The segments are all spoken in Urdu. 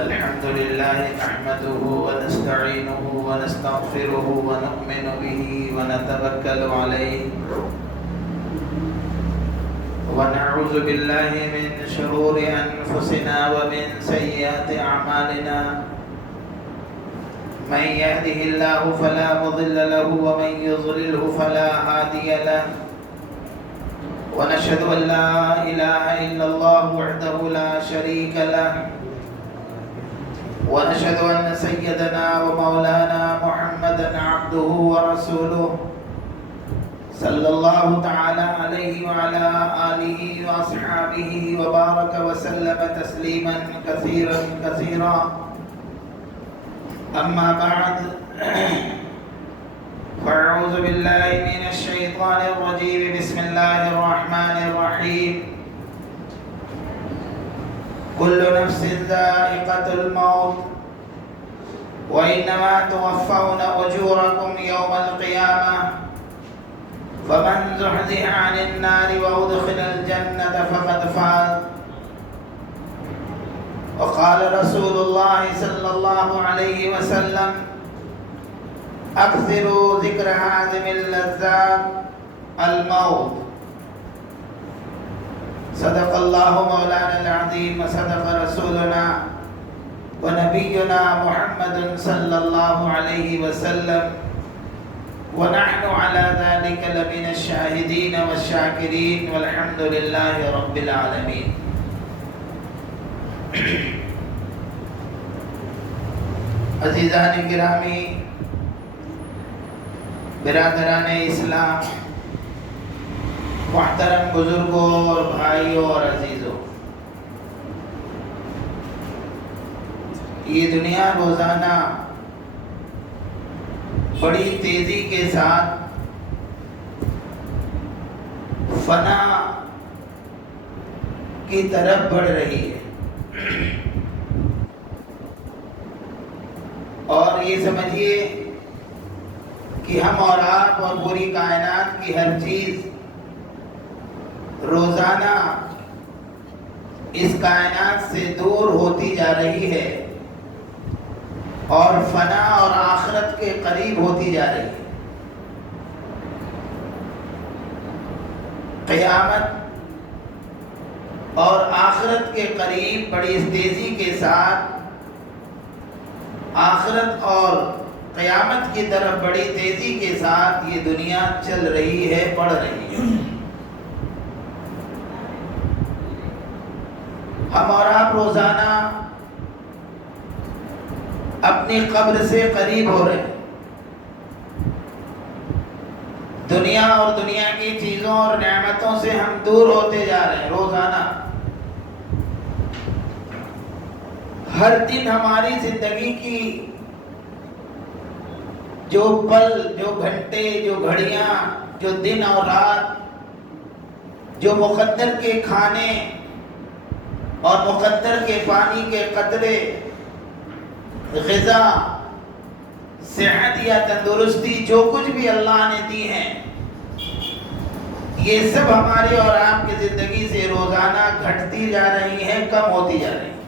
الحمد لله نحمده ونستعينه ونستغفره ونؤمن به ونتوكل عليه ونعوذ بالله من شرور أنفسنا ومن سيئات أعمالنا من يهده الله فلا مضل له ومن يضلله فلا هادي له ونشهد أن لا إله إلا الله وحده لا شريك له ونشهد أن سيدنا ومولانا محمدا عبده ورسوله صلى الله تعالى عليه وعلى آله وأصحابه وبارك وسلم تسليما كثيرا كثيرا أما بعد فأعوذ بالله من الشيطان الرجيم بسم الله الرحمن الرحيم كل نفس ذائقة الموت وإنما توفون أجوركم يوم القيامة فمن زحزح عن النار وأدخل الجنة فقد فاز وقال رسول الله صلى الله عليه وسلم أكثروا ذكر هادم اللذات الموت صدق الله مولانا العظيم وصدق رسولنا ونبينا محمد صلى الله عليه وسلم ونحن على ذلك لمن الشاهدين والشاكرين والحمد لله رب العالمين. عزیزان گرامی، برادران اسلام، محترم بزرگوں اور بھائیوں اور عزیزوں، یہ دنیا روزانہ بڑی تیزی کے ساتھ فنا کی طرف بڑھ رہی ہے اور یہ سمجھیے کہ ہم اور آپ اور پوری کائنات کی ہر چیز روزانہ اس کائنات سے دور ہوتی جا رہی ہے اور فنا اور آخرت کے قریب ہوتی جا رہی ہے. قیامت اور آخرت کے قریب بڑی تیزی کے ساتھ آخرت اور قیامت کی طرف بڑی تیزی کے ساتھ یہ دنیا چل رہی ہے، بڑھ رہی ہے. ہم اور آپ روزانہ اپنی قبر سے قریب ہو رہے ہیں. دنیا اور دنیا کی چیزوں اور نعمتوں سے ہم دور ہوتے جا رہے ہیں روزانہ. ہر دن ہماری زندگی کی جو پل، جو گھنٹے، جو گھڑیاں، جو دن اور رات، جو مقدر کے کھانے اور مقدر کے پانی کے قطرے، غذا، صحت یا تندرستی، جو کچھ بھی اللہ نے دی ہیں، یہ سب ہماری اور آپ کی زندگی سے روزانہ گھٹتی جا رہی ہیں، کم ہوتی جا رہی ہیں.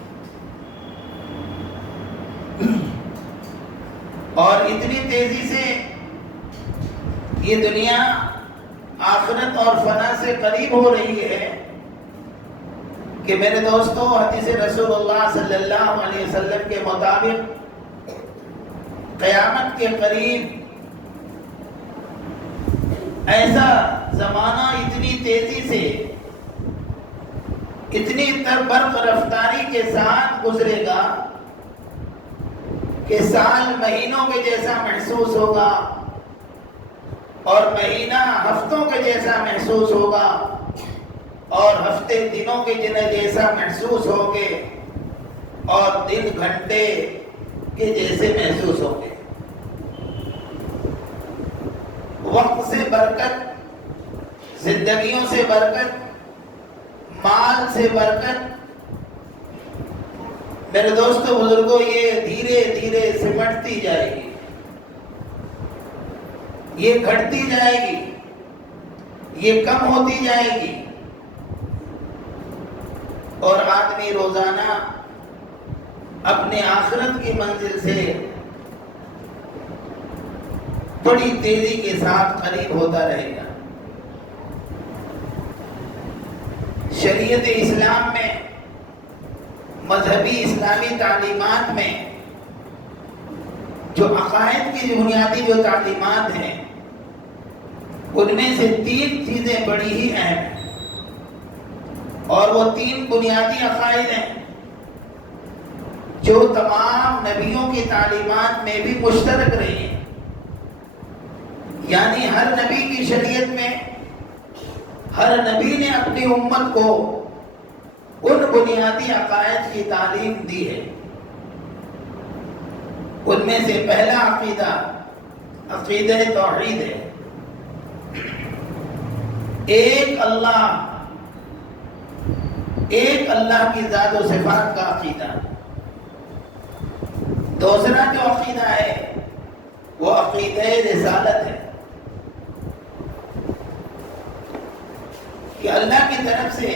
اور اتنی تیزی سے یہ دنیا آخرت اور فنا سے قریب ہو رہی ہے کہ میرے دوستو، حدیث رسول اللہ صلی اللہ علیہ وسلم کے مطابق قیامت کے قریب ایسا زمانہ اتنی تیزی سے، اتنی برق رفتاری کے ساتھ گزرے گا کہ سال مہینوں کے جیسا محسوس ہوگا اور مہینہ ہفتوں کے جیسا محسوس ہوگا اور ہفتے دنوں کے جیسا محسوس ہوگے اور دن گھنٹے کے جیسے محسوس ہوگے. وقت سے برکت، زندگیوں سے برکت، مال سے برکت، میرے دوستو بزرگوں، یہ دھیرے دھیرے سمٹتی جائے گی، یہ گھٹتی جائے گی، یہ کم ہوتی جائے گی. اور آدمی روزانہ اپنے آخرت کی منزل سے بڑی تیزی کے ساتھ قریب ہوتا رہے گا۔ شریعت اسلام میں، مذہبی اسلامی تعلیمات میں جو عقائد کی بنیادی جو تعلیمات ہیں، ان میں سے 3 چیزیں بڑی ہی اہم ہیں، اور وہ 3 بنیادی عقائد ہیں جو تمام نبیوں کی تعلیمات میں بھی مشترک رہی ہیں۔ یعنی ہر نبی کی شریعت میں ہر نبی نے اپنی امت کو ان بنیادی عقائد کی تعلیم دی ہے۔ ان میں سے پہلا عقیدہ عقیدہ توحید ہے، ایک اللہ کی ذات و صفات کا عقیدہ۔ دوسرا جو عقیدہ ہے وہ عقیدہ رسالت ہے، کہ اللہ کی طرف سے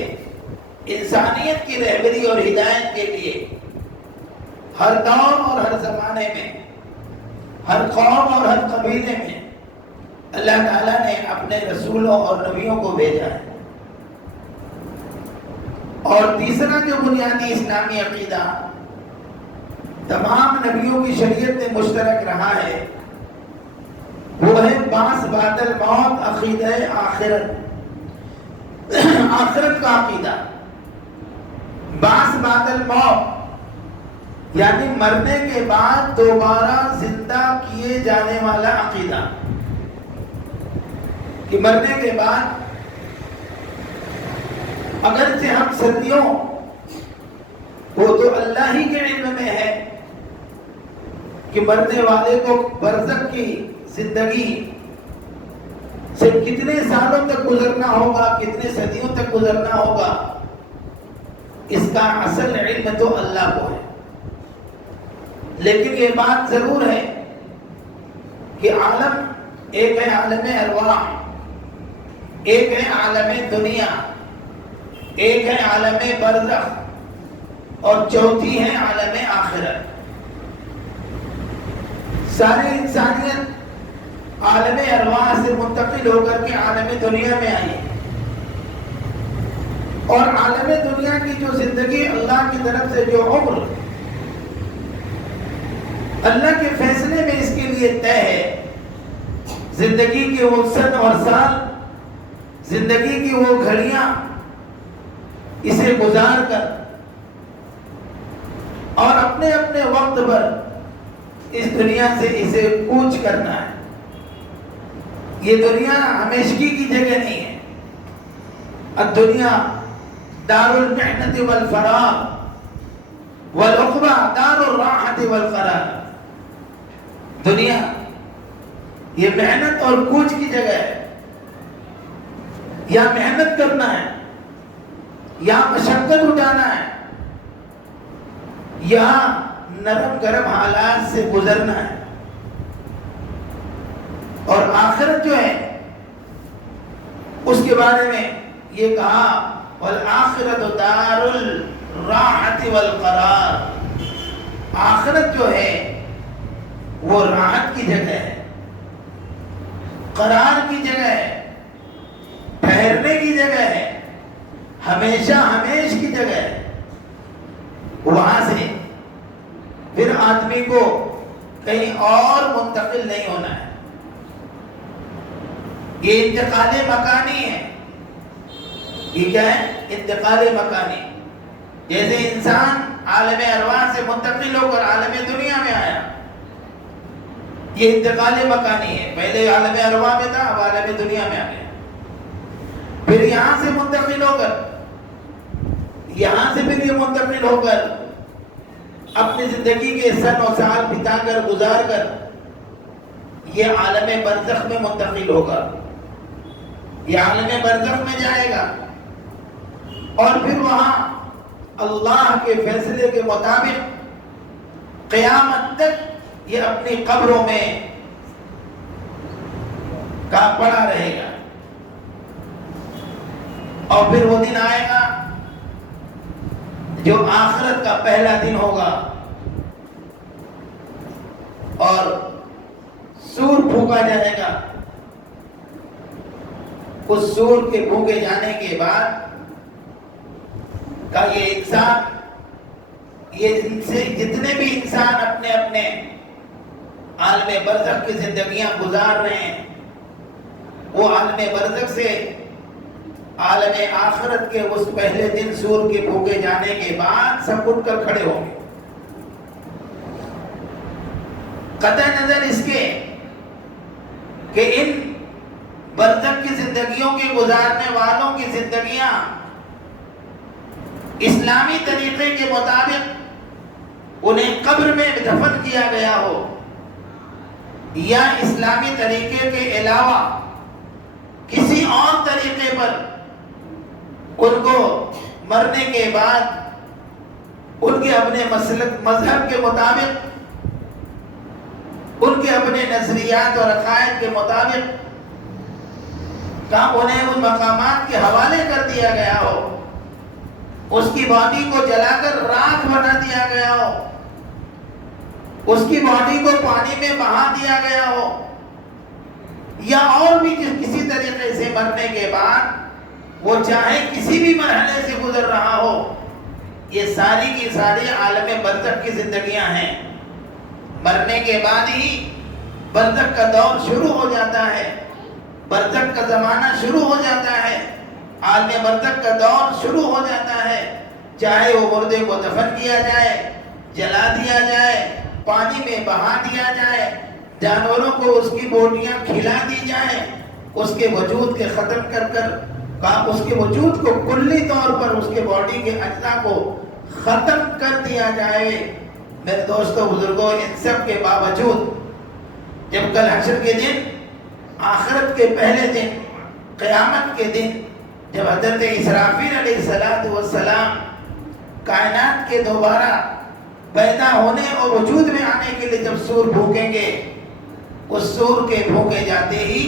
انسانیت کی رہبری اور ہدایت کے لیے ہر دور اور ہر زمانے میں، ہر قوم اور ہر قبیلے میں اللہ تعالیٰ نے اپنے رسولوں اور نبیوں کو بھیجا ہے۔ اور تیسرا جو بنیادی اسلامی عقیدہ تمام نبیوں کی شریعت میں مشترک رہا ہے، وہ ہے بعث بعد الموت، عقیدہ آخرت، آخرت کا عقیدہ۔ بعث بعد الموت یعنی مرنے کے بعد دوبارہ زندہ کیے جانے والا عقیدہ، کہ مرنے کے بعد اگرچہ ہم صدیوں، وہ تو اللہ ہی کے علم میں ہے کہ مرنے والے کو برزخ کی زندگی سے کتنے سالوں تک گزرنا ہوگا، کتنے صدیوں تک گزرنا ہوگا، اس کا اصل علم تو اللہ کو ہے۔ لیکن یہ بات ضرور ہے کہ عالم ایک ہے عالم ارواح، ایک ہے عالم دنیا، ایک ہے عالم برزخ، اور چوتھی ہے عالم آخرت۔ ساری انسانیت عالم ارواح سے منتقل ہو کر کے عالم دنیا میں آئی، اور عالم دنیا کی جو زندگی اللہ کی طرف سے جو عمر اللہ کے فیصلے میں اس کے لیے طے ہے، زندگی کی وہ سن اور سال، زندگی کی وہ گھڑیاں، اسے گزار کر اور اپنے اپنے وقت پر اس دنیا سے اسے کوچ کرنا ہے۔ یہ دنیا ہمیشگی کی جگہ نہیں ہے۔ الدنیا دار المحنت والفراغ والعقبہ دار الراحت والقرار۔ دنیا یہ محنت اور کوچ کی جگہ ہے، یا محنت کرنا ہے، یا مشقت اٹھانا ہے، یا نرم گرم حالات سے گزرنا ہے۔ اور آخرت جو ہے اس کے بارے میں یہ کہا والآخرت دار الراحت والقرار، آخرت جو ہے وہ راحت کی جگہ ہے، قرار کی جگہ ہے، ٹھہرنے کی جگہ ہے، ہمیشہ ہمیش کی جگہ ہے۔ وہاں سے پھر آدمی کو کہیں اور منتقل نہیں ہونا ہے۔ یہ انتقال مکانی ہے۔ یہ کیا ہے؟ انتقال مکانی۔ جیسے انسان عالم ارواح سے منتقل ہو کر عالم دنیا میں آیا، یہ انتقال مکانی ہے۔ پہلے عالم ارواح میں تھا، اب عالم دنیا میں آ گیا۔ پھر یہاں سے منتقل ہو کر، یہاں سے پھر یہ منتقل ہو کر اپنی زندگی کے سن و سال بتا کر گزار کر یہ عالم برزخ میں منتقل ہوگا، یہ عالم برزخ میں جائے گا، اور پھر وہاں اللہ کے فیصلے کے مطابق قیامت تک یہ اپنی قبروں میں کا پڑا رہے گا۔ اور پھر وہ دن آئے گا جو آخرت کا پہلا دن ہوگا، اور سور پھونکا جائے گا. اس سور کے پھونکے جانے کے بعد کا یہ انسان، یہ جتنے بھی انسان اپنے اپنے عالم برزخ کی زندگیاں گزار رہے ہیں، وہ عالم برزخ سے عالم آخرت کے اس پہلے دن سور کے پھونکے جانے کے بعد سب اٹھ کر کھڑے ہوں گے. قطع نظر اس کے کہ ان برزخ کی زندگیوں کے گزارنے والوں کی زندگیاں اسلامی طریقے کے مطابق انہیں قبر میں دفن کیا گیا ہو، یا اسلامی طریقے کے علاوہ کسی اور طریقے پر ان کو مرنے کے بعد ان کے اپنے مذہب کے مطابق، ان کے اپنے نظریات اور عقائد کے مطابق انہیں ان مقامات کے حوالے کر دیا گیا ہو، اس کی باڈی کو جلا کر راکھ بنا دیا گیا ہو، اس کی باڈی کو پانی میں بہا دیا گیا ہو، یا اور بھی کسی طریقے سے مرنے کے بعد وہ چاہے کسی بھی مرحلے سے گزر رہا ہو، یہ ساری کی ساری عالم برزخ کی زندگیاں ہیں. مرنے کے بعد ہی برزخ کا دور شروع ہو جاتا ہے، برزخ کا زمانہ شروع ہو جاتا ہے، عالم برزخ کا دور شروع ہو جاتا ہے. چاہے وہ مردے کو دفن کیا جائے، جلا دیا جائے، پانی میں بہا دیا جائے، جانوروں کو اس کی بوٹیاں کھلا دی جائیں، اس کے وجود کے ختم کر اس کے وجود کو کلی طور پر اس کے باڈی کے اجزاء کو ختم کر دیا جائے. میرے دوستوں بزرگوں، ان سب کے باوجود جب کل حشر کے دن، آخرت کے پہلے دن، قیامت کے دن، جب حضرت اسرافیل علیہ السلام کائنات کے دوبارہ پیدا ہونے اور وجود میں آنے کے لیے جب سور پھونکیں گے، اس سور کے پھونکے جاتے ہی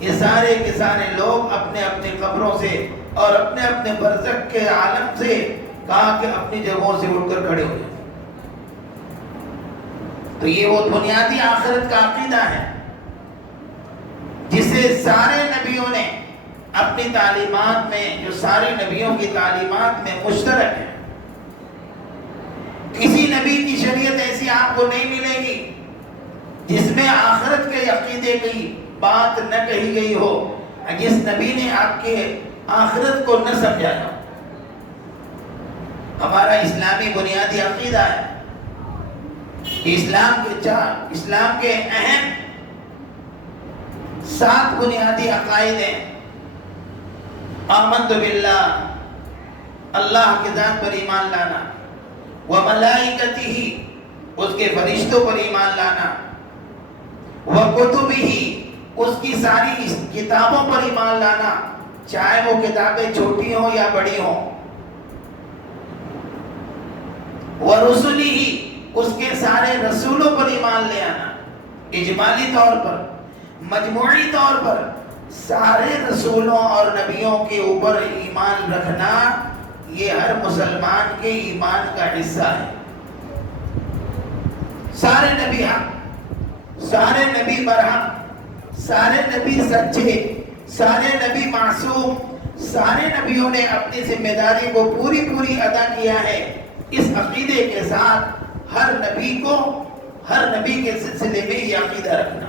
یہ سارے کے سارے لوگ اپنے اپنے قبروں سے اور اپنے اپنے برزخ کے عالم سے کہا کہ اپنی جگہوں سے اٹھ کر کھڑے ہو جائیں. تو یہ وہ بنیادی آخرت کا عقیدہ ہے جسے سارے نبیوں نے اپنی تعلیمات میں، جو سارے نبیوں کی تعلیمات میں مشترک ہے. کسی نبی کی شریعت ایسی آپ کو نہیں ملے گی جس میں آخرت کے عقیدے کی بات نہ کہی گئی ہو، جس نبی نے آپ کے آخرت کو نہ سمجھایا. ہمارا اسلامی بنیادی عقیدہ ہے. اسلام کے اہم 7 بنیادی عقائد ہیں. آمنت باللہ، اللہ کی ذات پر ایمان لانا، وملائکتہ، اس کے فرشتوں پر ایمان لانا، وکتبہ، اس کی ساری کتابوں پر ایمان لانا، چاہے وہ کتابیں چھوٹی ہوں یا بڑی ہوں، ورسلہ، اس کے سارے رسولوں پر ایمان لے آنا. اجمالی طور پر، مجموعی طور پر سارے رسولوں اور نبیوں کے اوپر ایمان رکھنا یہ ہر مسلمان کے ایمان کا حصہ ہے. سارے نبی حق، سارے نبی برحق، سارے نبی سچے، سارے نبی معصوم، سارے نبیوں نے اپنی ذمہ داری کو پوری ادا کیا ہے. اس عقیدے کے ساتھ ہر نبی کے سلسلے میں یہ عقیدہ رکھنا.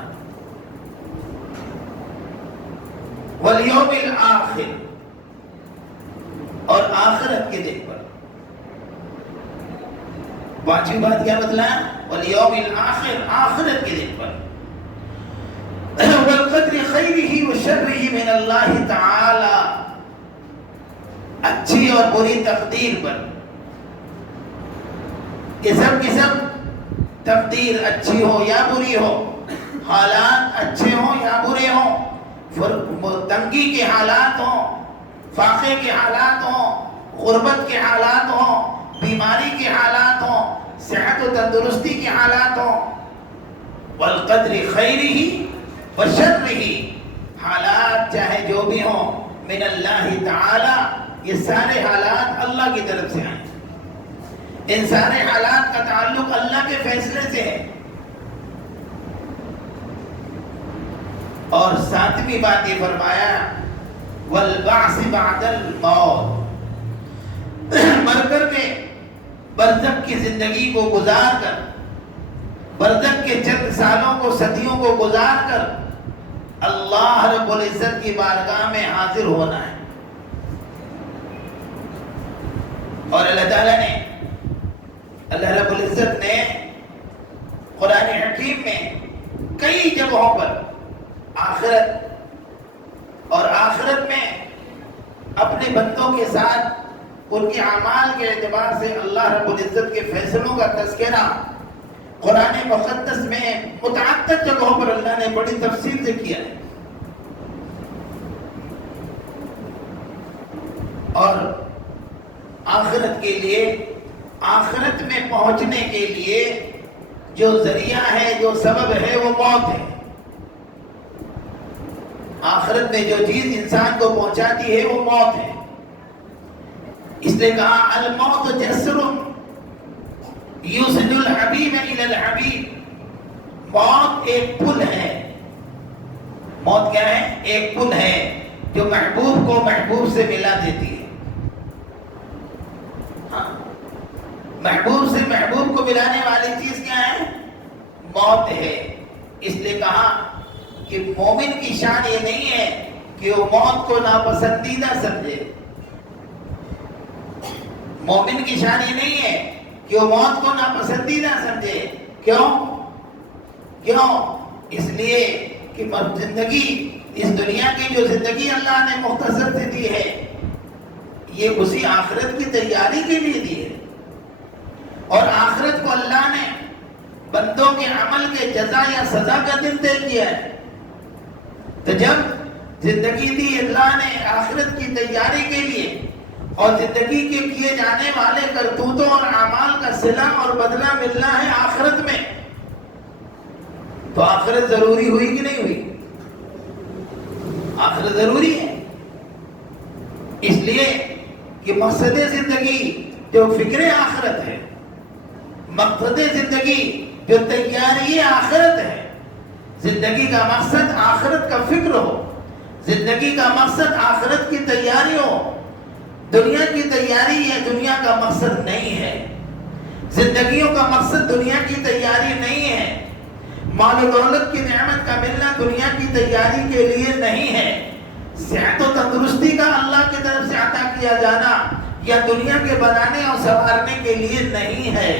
والیوم الآخر، اور آخرت کے دن پر. پانچویں بات کیا بتلایا؟ والیوم الآخر، آخرت کے دن پر. والقدر خیرہ وشرہ من اللہ تعالی، اچھی اور بری تقدیر پر. یہ سب کی سب تقدیر اچھی ہو یا بری ہو، حالات اچھے ہوں یا برے ہوں، تنگی کے حالات ہوں، فاقے کے حالات ہوں، غربت کے حالات ہوں، بیماری کے حالات ہوں، صحت و تندرستی کے حالات ہوں. والقدر خیرہ وشرہ، حالات چاہے جو بھی ہوں، من اللہ تعالی، یہ سارے حالات اللہ کی طرف سے آئیں. ان سارے حالات کا تعلق اللہ کے فیصلے سے ہے. اور ساتویں بات یہ فرمایا والبعث بعد الموت، مر کر کے برزخ کی زندگی کو گزار کر، برزخ کے چند سالوں کو، صدیوں کو گزار کر اللہ رب العزت کی بارگاہ میں حاضر ہونا ہے۔ اور اللہ تعالیٰ نے، اللہ رب العزت نے قرآن حکیم میں کئی جگہوں پر آخرت اور آخرت میں اپنے بندوں کے ساتھ ان کے اعمال کے اعتبار سے اللہ رب العزت کے فیصلوں کا تذکرہ قرآن مقدس میں متعدد جگہوں پر اللہ نے بڑی تفصیل سے کیا ہے۔ اور آخرت کے لیے، آخرت میں پہنچنے کے لیے جو ذریعہ ہے، جو سبب ہے، وہ موت ہے۔ آخرت میں جو چیز انسان کو پہنچاتی ہے وہ موت ہے۔ اس نے کہا الموت جسر یوصل الحبیب الی الحبیب، موت ایک پل ہے۔ موت کیا ہے؟ ایک پل ہے جو محبوب کو محبوب سے ملا دیتی ہے۔ محبوب سے محبوب کو ملانے والی چیز کیا ہے؟ موت ہے۔ اس لیے کہا کہ مومن کی شان یہ نہیں ہے کہ وہ موت کو ناپسندیدہ سمجھے۔ مومن کی شان یہ نہیں ہے کہ وہ موت کو ناپسندیدہ سمجھے۔ کیوں؟ اس لیے کہ زندگی، اس دنیا کی جو زندگی اللہ نے مختصر سے دی ہے، یہ اسی آخرت کی تیاری کے لیے دی ہے۔ اور آخرت کو اللہ نے بندوں کے عمل کے جزا یا سزا کا دن طے کیا ہے۔ تو جب زندگی دی اللہ نے آخرت کی تیاری کے لیے، اور زندگی کے کیے جانے والے کرتوتوں اور اعمال کا صلہ اور بدلہ ملنا ہے آخرت میں، تو آخرت ضروری ہوئی کہ نہیں ہوئی؟ آخرت ضروری ہے، اس لیے کہ مقصد زندگی جو فکر آخرت ہے، مقصد زندگی جو تیاری آخرت ہے۔ زندگی کا مقصد آخرت کا فکر ہو، زندگی کا مقصد آخرت کی تیاری ہو۔ دنیا کی تیاری یہ دنیا کا مقصد نہیں ہے، زندگیوں کا مقصد دنیا کی تیاری نہیں ہے، مال و دولت کی نعمت کا ملنا دنیا کی تیاری کے لیے نہیں ہے، صحت و تندرستی کا اللہ کی طرف سے عطا کیا جانا یا دنیا کے بنانے اور سنوارنے کے لیے نہیں ہے۔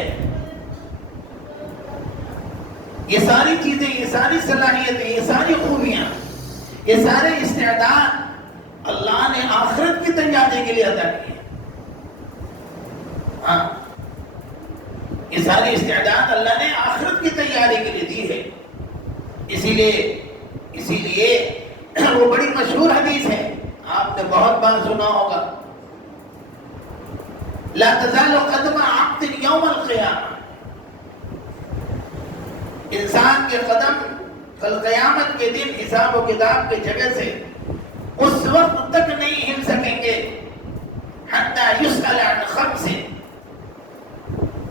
یہ ساری چیزیں، یہ ساری صلاحیتیں، یہ ساری خوبیاں، یہ سارے استعداد اللہ نے آخرت کی تیاری کے لیے عطا کیے۔ یہ ساری استعداد اللہ نے آخرت کی تیاری کے لیے دی ہے۔ اسی لیے وہ بڑی مشہور حدیث ہے، آپ نے بہت بار سنا ہوگا، لا تزال قدم عبد یوم القیامہ، انسان کے قدم کل قیامت کے دن حساب و کتاب کی جگہ سے اس وقت تک نہیں ہل سکیں گے حتی یسأل عن خمس،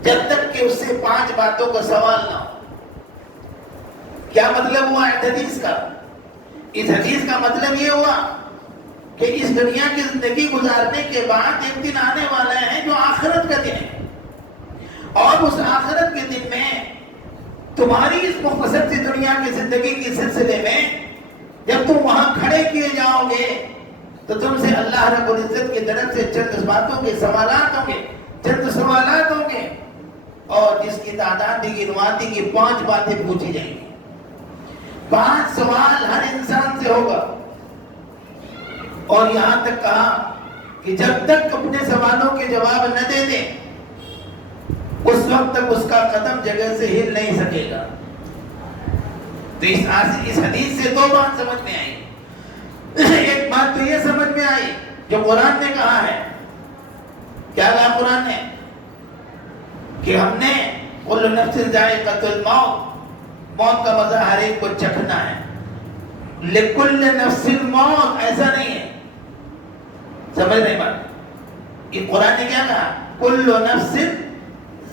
جب تک کہ اس سے 5 باتوں کا سوال نہ ہو۔ کیا مطلب ہوا اس حدیث کا؟ اس حدیث کا مطلب یہ ہوا کہ اس دنیا کی زندگی گزارنے کے بعد ایک دن آنے والا ہے جو آخرت کا دن ہے، اور اس آخرت کے دن میں تمہاری اس مختصر سی دنیا کی زندگی کے سلسلے میں جب تم وہاں کھڑے کیے جاؤ گے تو تم سے اللہ رب العزت کی طرف سے چند باتوں کے سوالات ہوں گے، چند سوالات ہوں گے، اور جس کی تعداد بھی گنواتی کی 5 باتیں پوچھی جائیں گی۔ 5 سوال ہر انسان سے ہوگا، اور یہاں تک کہا کہ جب تک اپنے سوالوں کے جواب نہ دے دیں اس وقت تک اس کا قدم جگہ سے ہل نہیں سکے گا۔ تو اس حدیث سے 2 بات سمجھ میں آئی۔ ایک بات تو یہ سمجھ میں آئی جو قرآن نے کہا ہے، کیا کہا قرآن نے؟ کہ ہم نے کل نفس ذائقۃ الموت، موت کا مزہ ہر ایک کو چکھنا ہے۔ لکل نفس الموت، ایسا نہیں ہے، سمجھ نہیں بات؟ یہ قرآن نے کیا کہا؟ کل نفس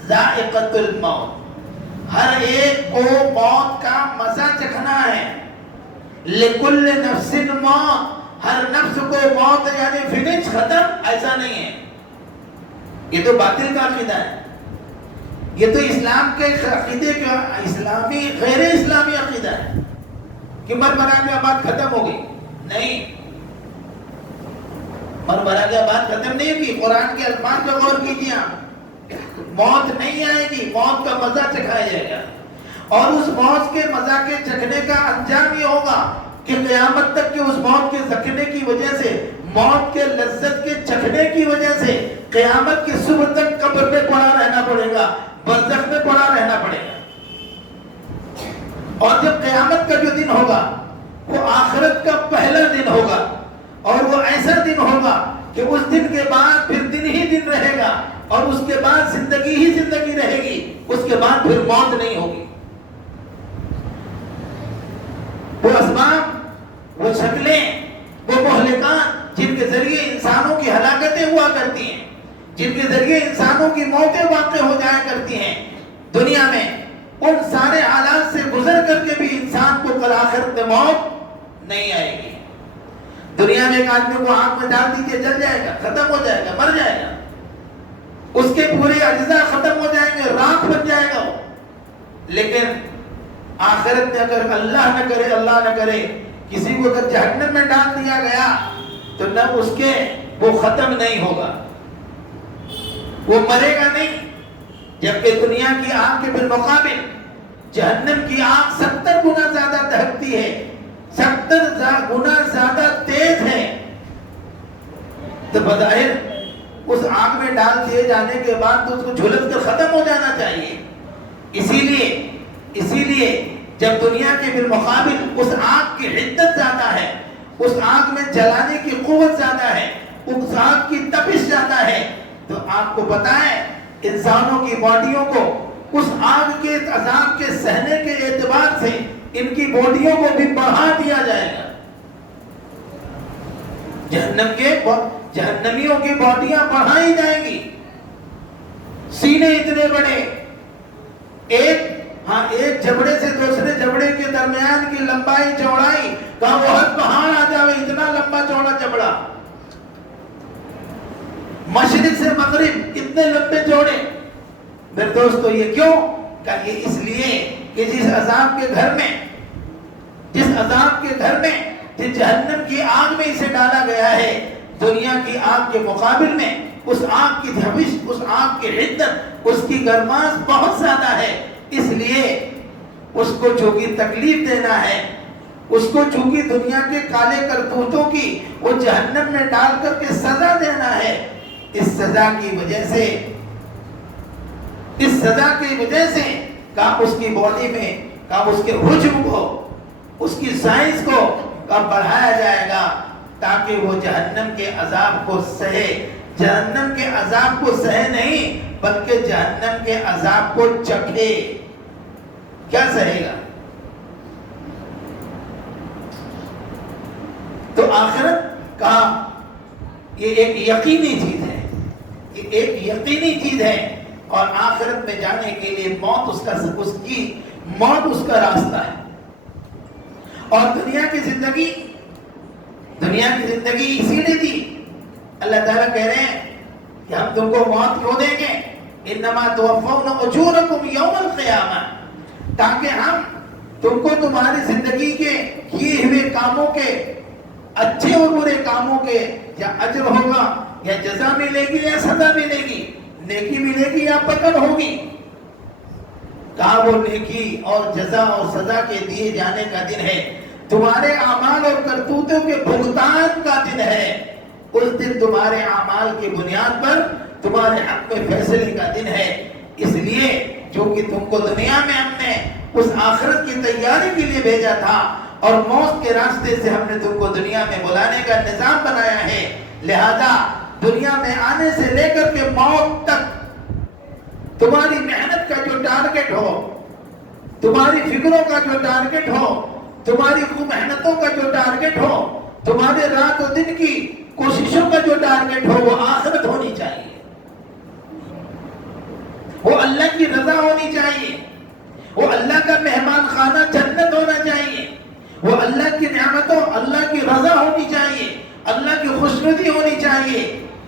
ذائقۃ الموت، ہر ایک کو موت کا مزہ چکھنا ہے۔ لکل نفس موت، ہر نفس کو موت یعنی فنش ختم، ایسا نہیں ہے. یہ تو باطل کا عقیدہ ہے. یہ تو اسلام کے عقیدے کا اسلامی غیر اسلامی عقیدہ ہے کہ مر مرا کے بات ختم ہو گئی. نہیں، مر مرا کے بات ختم نہیں ہوگی. قرآن کے الفاظ پہ غور کیجیے آپ. موت نہیں آئے گی، موت کا مزہ چکھایا جائے گا. اور اس موت کے مزہ کے چکھنے کا انجام یہ ہوگا کہ قیامت تک کے اس موت کے چکھنے کی وجہ سے، موت کے لذت کے چکھنے کی وجہ سے قیامت کی صبح تک قبر میں پڑا رہنا پڑے گا، برزخ میں پڑا رہنا پڑے گا. اور جب قیامت کا جو دن ہوگا وہ آخرت کا پہلا دن ہوگا، اور وہ ایسا دن ہوگا کہ اس دن کے بعد پھر دن ہی دن رہے گا، اور اس کے بعد زندگی ہی زندگی رہے گی. اس کے بعد پھر موت نہیں ہوگی. وہ اسباب، وہ شکلیں، وہ مہلکات جن کے ذریعے انسانوں کی ہلاکتیں ہوا کرتی ہیں، جن کے ذریعے انسانوں کی موتیں واقع ہو جایا کرتی ہیں دنیا میں، ان سارے حالات سے گزر کر کے بھی انسان کو کل آخرت میں موت نہیں آئے گی. دنیا میں ایک آدمی کو آگ میں ڈال دیجیے، جل جائے گا، ختم ہو جائے گا، مر جائے گا. اس کے پورے اجزاء ختم ہو جائیں گے، راکھ بن جائے گا. لیکن آخرت میں اگر اللہ نہ کرے، اللہ نہ کرے، کسی کو اگر جہنم میں ڈال دیا گیا تو نہ اس کے وہ ختم نہیں ہوگا، وہ مرے گا نہیں. جبکہ دنیا کی آگ کے بالمقابل جہنم کی آگ 70 گنا زیادہ دہکتی ہے، 70 گنا زیادہ تیز ہے. تو بظاہر اس آگ میں ڈال دیے جانے کے بعد تو اس کو جھلس کر ختم ہو جانا چاہیے. اسی لیے جب دنیا کے بالمقابل اس آگ کی حدت زیادہ ہے، اس آگ میں جلانے کی قوت زیادہ ہے، اس آگ کی تپش زیادہ ہے، تو آپ کو پتا ہے انسانوں کی باڈیوں کو اس آگ کے عذاب کے سہنے کے اعتبار سے ان کی باڈیوں کو بھی بڑھا دیا جائے گا. جہنمیوں کی باڈیاں بڑھائی جائیں گی. سینے اتنے بڑے، ایک جبڑے سے دوسرے جبڑے کے درمیان کی لمبائی چوڑائی کا بہت پہاڑ آ جاوے، اتنا لمبا چوڑا جبڑا. مشرق سے مغرب اتنے لمبے چوڑے. میرے دوستو یہ کیوں؟ کہ یہ اس لیے کہ جس عذاب کے گھر میں جس جہنم کی آگ میں اسے ڈالا گیا ہے، دنیا کی آگ کے مقابل میں اس آگ کی دھبش، اس آگ کی حدت، اس کی گرماس بہت زیادہ ہے. اس لیے اس کو چونکہ تکلیف دینا ہے، اس کو چونکہ دنیا کے کالے کرتوتوں کی وہ جہنم میں ڈال کر کے سزا دینا ہے. اس سزا کی وجہ سے کہا اس کی باڈی میں، کہا اس کے حجم کو، اس کی سائز کو بڑھایا جائے گا تاکہ وہ جہنم کے عذاب کو سہے. جہنم کے عذاب کو سہے نہیں بلکہ جہنم کے عذاب کو چکھے. کیا سہے گا؟ تو آخرت کا یہ ایک یقینی چیز ہے، یہ ایک یقینی چیز ہے. اور آخرت میں جانے کے لیے موت اس کا راستہ ہے. اور دنیا کی زندگی اسی لیے دی. اللہ تعالیٰ کہہ رہے ہیں کہ ہم تم کو موت کیوں دیں گے؟ انما توفون اجورکم یوم القیامہ، تاکہ ہم تم کو تمہاری زندگی کے کیے ہوئے کاموں کے، اچھے اور برے کاموں کے یا اجر ہوگا یا جزا ملے گی یا سزا ملے گی، نیکی ملے گی یا پکڑ ہوگی. کہا وہ نیکی اور جزا اور سزا کے دیے جانے کا دن ہے، تمہارے اعمال اور کرتوتوں کے بھگتان کا دن ہے. اس دن تمہارے اعمال کی بنیاد پر تمہارے حق میں فیصلے کا دن ہے. اس لیے جو کہ تم کو دنیا میں ہم نے اس آخرت کی تیاری کے لیے بھیجا تھا اور موت کے راستے سے ہم نے تم کو دنیا میں بلانے کا نظام بنایا ہے. لہذا دنیا میں آنے سے لے کر کے موت تک تمہاری محنت کا جو ٹارگٹ ہو، تمہاری فکروں کا جو ٹارگٹ ہو، تمہاری محنتوں کا جو ٹارگٹ ہو، تمہارے رات و دن کی کوششوں کا جو ٹارگٹ ہو، وہ آخرت ہونی چاہیے، وہ اللہ کی رضا ہونی چاہیے، وہ اللہ کا مہمان خانہ جنت ہونا چاہیے، وہ اللہ کی زندگی ہونی چاہیے.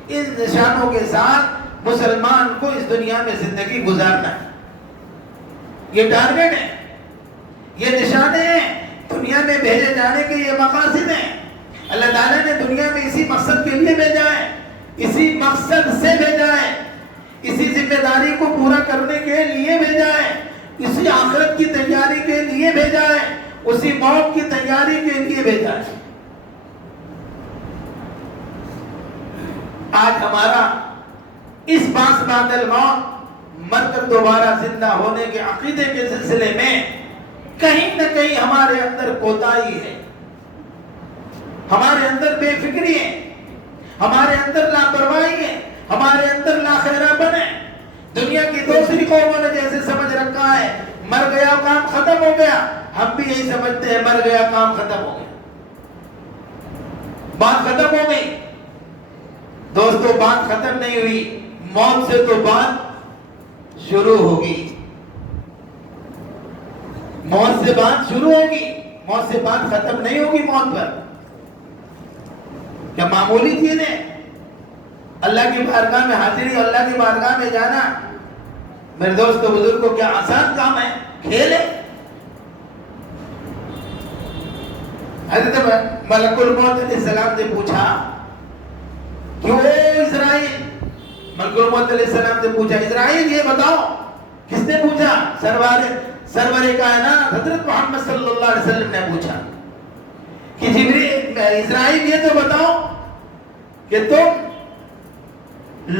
ان نشانوں کے ساتھ مسلمان کو اس دنیا میں زندگی گزارنا ہے. یہ ٹارگٹ ہے, یہ نشانے ہیں, دنیا میں بھیجے جانے کے یہ مقاصد ہیں. اللہ تعالیٰ نے دنیا میں اسی مقصد کے لیے بھیجا ہے, اسی مقصد سے بھیجا ہے, اسی ذمہ داری کو پورا کرنے کے لیے بھیجا ہے, اسی آخرت کی تیاری کے لیے بھیجا ہے, اسی موت کی تیاری کے لیے بھیجا ہے. آج ہمارا اس باس بعد الموت, مر کر دوبارہ زندہ ہونے کے عقیدے کے سلسلے میں کہیں نہ کہیں ہمارے اندر کوتاہی ہے, ہمارے اندر بے فکری ہے, ہمارے اندر لاپرواہی ہے, ہمارے اندر لاخیراپن ہے. دنیا کی دوسری قوموں نے جیسے سمجھ رکھا ہے مر گیا کام ختم ہو گیا, ہم بھی یہی سمجھتے ہیں مر گیا کام ختم ہو گیا, بات ختم ہو گئی. دوستو بات ختم نہیں ہوئی, موت سے تو بات شروع ہوگی, موت سے بات شروع ہوگی, موت سے بات ختم نہیں ہوگی. موت پر کیا معمولی چیز ہے؟ اللہ کی بارگاہ میں حاضری, اللہ کی بارگاہ میں جانا میرے دوست و بزرگ کو کیا آسان کام ہے؟ کھیل ہے. حضرت ملک الموت علیہ السلام نے پوچھا کیوں اسرائیل, ملک الموت علیہ السلام نے پوچھا اسرائیل یہ بتاؤ, کس نے پوچھا؟ سرور کائنات حضرت محمد صلی اللہ علیہ وسلم نے پوچھا کہ جبریل اسرائیل یہ تو بتاؤ کہ تم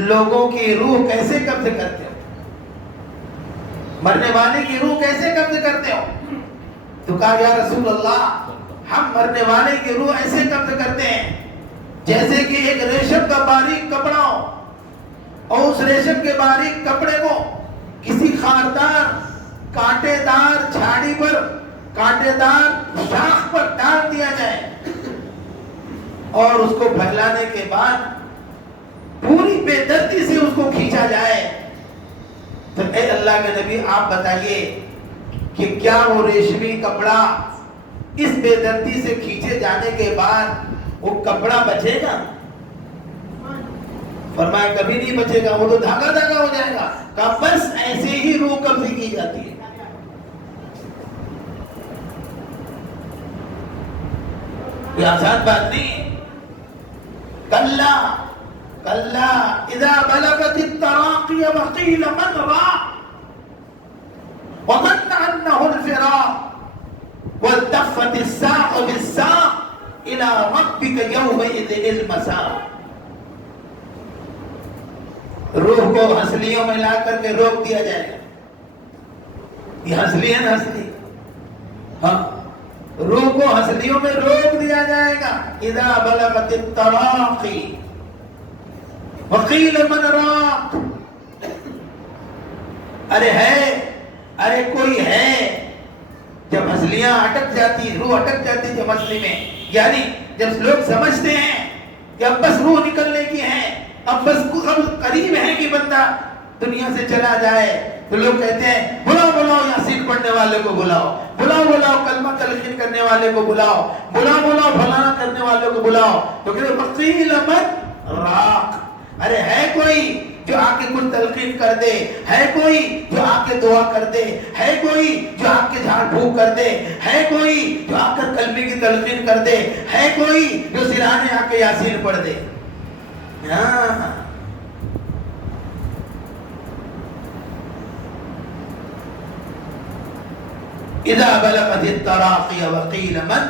لوگوں کی روح کیسے قبض کرتے ہو, مرنے والے کی روح کیسے قبض کرتے ہو؟ تو کہا یا رسول اللہ ہم مرنے والے کی روح ایسے قبض کرتے ہیں جیسے کہ ایک ریشم کا باریک کپڑا ہو, اور اس ریشم کے باریک کپڑے کو کسی خاردار کانٹے دار جھاڑی پر, کانٹے دار شاخ پر ڈال دیا جائے, اور اس کو پھیلانے کے بعد پوری بے دردی سے اس کو کھینچا جائے. تو اے اللہ کے نبی آپ بتائیے کہ کیا وہ ریشمی کپڑا اس بے دردی سے کھینچے جانے کے بعد وہ کپڑا بچے گا؟ فرمایا کبھی نہیں بچے گا, وہ تو دھاگا دھاگا ہو جائے گا. کہا بس ایسے ہی روح قبض کی جاتی ہے. یہ آسان بات نہیں. کلا کلا اذا بلغت التراقی وقیل من راق وظن انه الفراق والتفت الساق بالساق الى ربك يومئذ المساق. روح کو ہنسلیوں میں لا کر کے روک دیا جائے گا. یہ ہنسلی ہے نا, ہنسلی, ہاں, روح کو ہنسلیوں میں روک دیا جائے گا. اذا بلغت التراقی وقیل من راق. ارے ہے, ارے کوئی ہے. جب ہنسلیاں اٹک جاتی, روح اٹک جاتی جب ہنسلی میں, یعنی جب لوگ سمجھتے ہیں کہ اب بس روح نکلنے کی ہے, اب بس قریب ہے کہ بندہ دنیا سے چلا جائے, تو لوگ کہتے ہیں بلاؤ بلاؤ یاسین پڑھنے والے کو بلاؤ, بلاؤ بلاؤ کلمہ تلقین کرنے والے کو بلاؤ, بلاؤ بلاؤ فلانا کرنے والے کو بلاؤ. تو کہتے ہیں وقیل من راق. ارے ہے کوئی جو آ کے کچھ تلقین کر دے, ہے کوئی جو آ کے دعا کر دے, ہے کوئی جو آ کے جھاڑ پھونک کر دے, ہے کوئی جو آ کر کلمے کی تلقین کر دے, ہے کوئی جو سرانے آ کے یاسین پڑھ دے. اذا بلغت التراقی وقیل من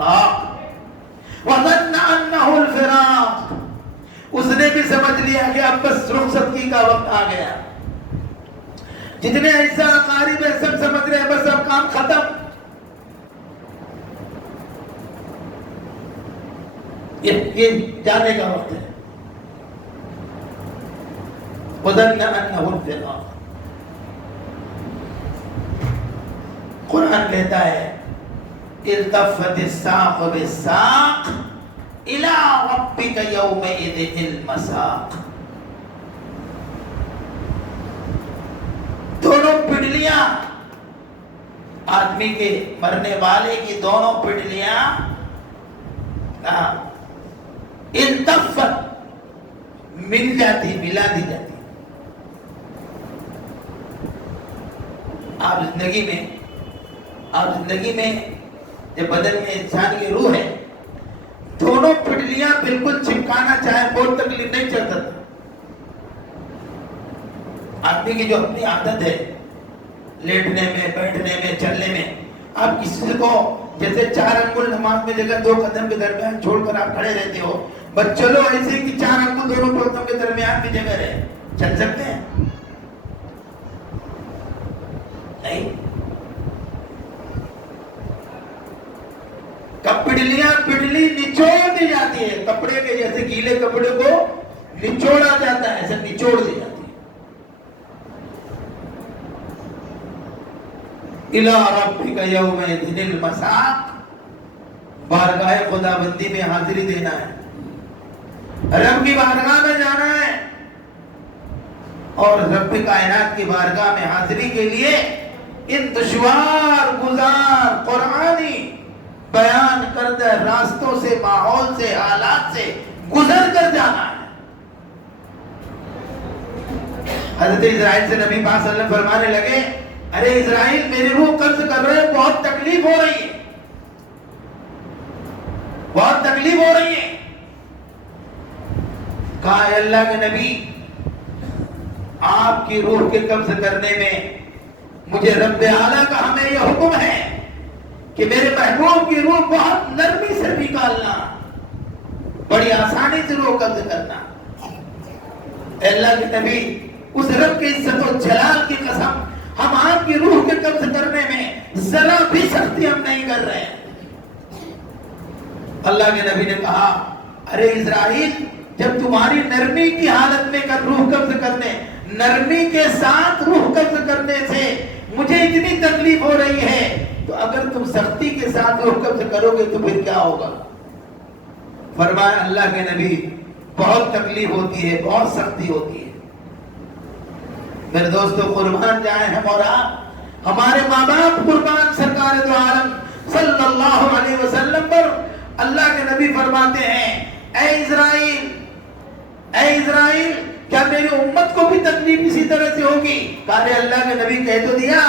راق وظن انه الفراق. اس نے بھی سمجھ لیا کہ اب بس رخصتی کا وقت آ گیا. جتنے ایسا قاریب ہے سب سمجھ رہے ہیں بس اب کام ختم. یہ جانے کا وقت ہے. وظن انه الفراق. قرآن کہتا ہے التفت الساق بالساق الى ربك يومئذ المساق. دونوں پنڈلیاں, آدمی کے مرنے والے کی دونوں پنڈلیاں التفت مل جاتی، ملا دی جاتی. آپ زندگی میں جب بدن میں انسان کی روح ہے، دونوں پٹلیاں بالکل چپکانا چاہے بہت تکلیف نہیں چلتا. آدمی کی جو اپنی عادت ہے لیٹنے میں، بیٹھنے میں، چلنے میں، آپ کسی کو جیسے 4 انگل نماز میں جگہ 2 قدم کے درمیان چھوڑ کر آپ کھڑے رہتے ہو، بس چلو ایسے کہ 4 انگل دونوں قدم کے درمیان بھی جگہ رہے، چل سکتے ہیں؟ نہیں. پٹلی نچوڑ دی جاتی ہے، کپڑے کے جیسے گیلے کپڑے کو نچوڑا جاتا ہے، ایسے نچوڑ دی جاتی ہے. اِلَىٰ رَبِّكَ يَوْمَئِذٍ الْمَسَاقُ، بارگاہ خدا بندی میں حاضری دینا ہے، رب کی بارگاہ میں جانا ہے، اور رب کائنات کی بارگاہ میں حاضری کے لیے ان دشوار گزار قرآنی بیان کردہ راستوں سے، ماحول سے، حالات سے گزر کر جانا ہے. حضرت اسرائیل سے نبی پاک صلی اللہ علیہ وسلم فرمانے لگے، ارے اسرائیل میری روح قبض کر رہے ہیں، بہت تکلیف ہو رہی ہے، بہت تکلیف ہو رہی ہے. کہا اے اللہ کے نبی، آپ کی روح کے قبض کرنے میں مجھے رب اعلیٰ کا ہمیں یہ حکم ہے کہ میرے محبوب کی روح بہت نرمی سے نکالنا، بڑی آسانی سے روح قبض کرنا. اے اللہ کے نبی، اس رب کی عزت و جلال کی قسم، ہم آپ کی روح کے قبض کرنے میں ذرا بھی سختی ہم نہیں کر رہے ہیں. اللہ کے نبی نے کہا، ارے اسرائیل، جب تمہاری نرمی کی حالت میں کر روح قبض کرنے، نرمی کے ساتھ روح قبض کرنے سے مجھے اتنی تکلیف ہو رہی ہے، تو اگر تم سختی کے ساتھ روح قبض کرو گے تو پھر کیا ہوگا؟ فرمایا اللہ کے نبی، بہت تکلیف ہوتی ہے، بہت سختی ہوتی ہے. میرے دوستو، قربان جائیں ہم اور آپ، ہمارے ماں باپ قربان سرکار دو عالم صلی اللہ علیہ وسلم پر. اللہ کے نبی فرماتے ہیں، اے اسرائیل، اے اسرائیل، کیا میری امت کو بھی تکلیف اسی طرح سے ہوگی؟ کہا اللہ کے نبی کہہ تو دیا،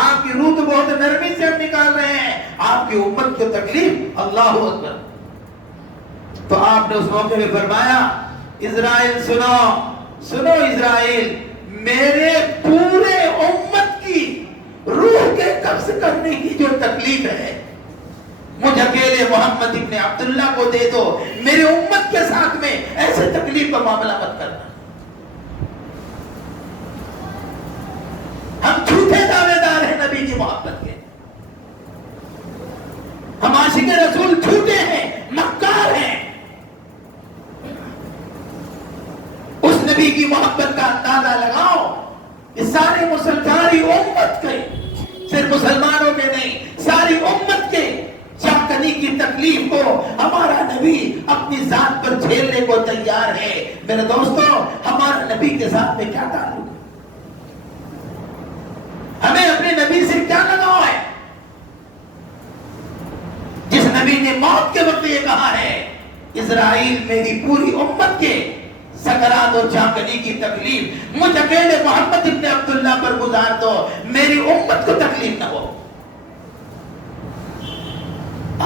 آپ کی روح تو بہت نرمی سے ہم نکال رہے ہیں، آپ کی امت کی تکلیف، اللہ اکبر. تو آپ نے اس موقع میں فرمایا، اسرائیل سنو، سنو اسرائیل، میرے پورے امت کی روح کے قبض کرنے کی جو تکلیف ہے، مجھ اکیلے محمد ابن عبداللہ کو دے دو، میری امت کے ساتھ میں ایسے تکلیف کا معاملہ مت کرنا. ہم جھوٹے دعوے دار ہیں نبی کی محبت کے، ہم عاشق رسول جھوٹے ہیں، مکار ہیں. اس نبی کی محبت کا اندازہ لگاؤ، اس ساری امت کے، صرف مسلمانوں کے نہیں، ساری امت کے چاکنی کی تکلیف کو ہمارا نبی اپنی ذات پر جھیلنے کو تیار ہے. میرے دوستو، ہمارا نبی کے ساتھ میں کیا تعلق ہے؟ ہمیں اپنے نبی سے کیا لگاؤ ہے؟ جس نبی نے موت کے وقت یہ کہا ہے، اسرائیل میری پوری امت کے سکرات اور چاکنی کی تکلیف مجھ اکیلے محمد ابن عبداللہ پر گزار دو، میری امت کو تکلیف نہ ہو.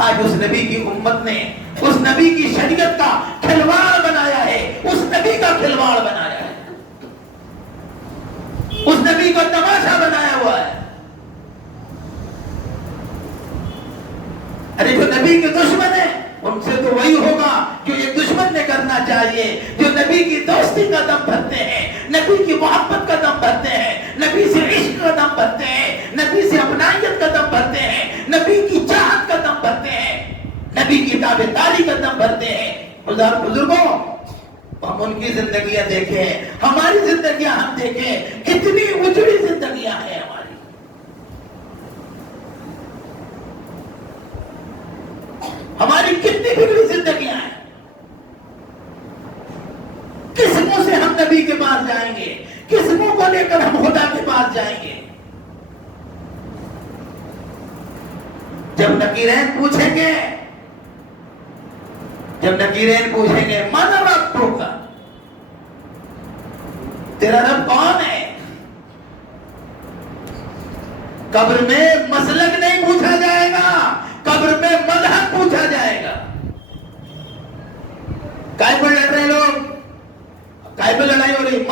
آج اس نبی کی امت نے اس نبی کی شریعت کا کھلواڑ بنایا ہے، اس نبی کا کھلواڑ بنایا ہے، اس نبی کو تماشا بنایا ہوا ہے. ارے جو نبی کے دشمن ہیں، ان سے تو وہی ہوگا جو ایک دشمن نے کرنا چاہیے. جو نبی کی دوستی کا دم بھرتے ہیں، نبی کی محبت کا دم بھرتے ہیں، نبی سے عشق کا دم بھرتے ہیں، نبی سے اپنائیت کا دم بھرتے ہیں، نبی کی چاہت کا دم بھرتے ہیں، نبی کی تابعداری کا دم بھرتے ہیں. بزرگوں، ہم ان کی زندگیاں دیکھیں، ہماری زندگیاں ہم دیکھیں، کتنی اجڑی زندگیاں ہیں ہماری. ہماری کتنی بگڑی زندگیاں ہیں. کس منہ سے ہم نبی کے پاس جائیں گے؟ کس منہ کو لے کر ہم خدا کے پاس جائیں گے؟ جب نکیرین پوچھیں گے، جب نکیرین پوچھیں گے من ربک، تیرا رب کون ہے؟ قبر میں مسلک نہیں پوچھا جائے گا، قبر میں مذہب پوچھا جائے گا. کائے پر لڑ رہے لوگ؟ کائے پر لڑائی ہو رہی؟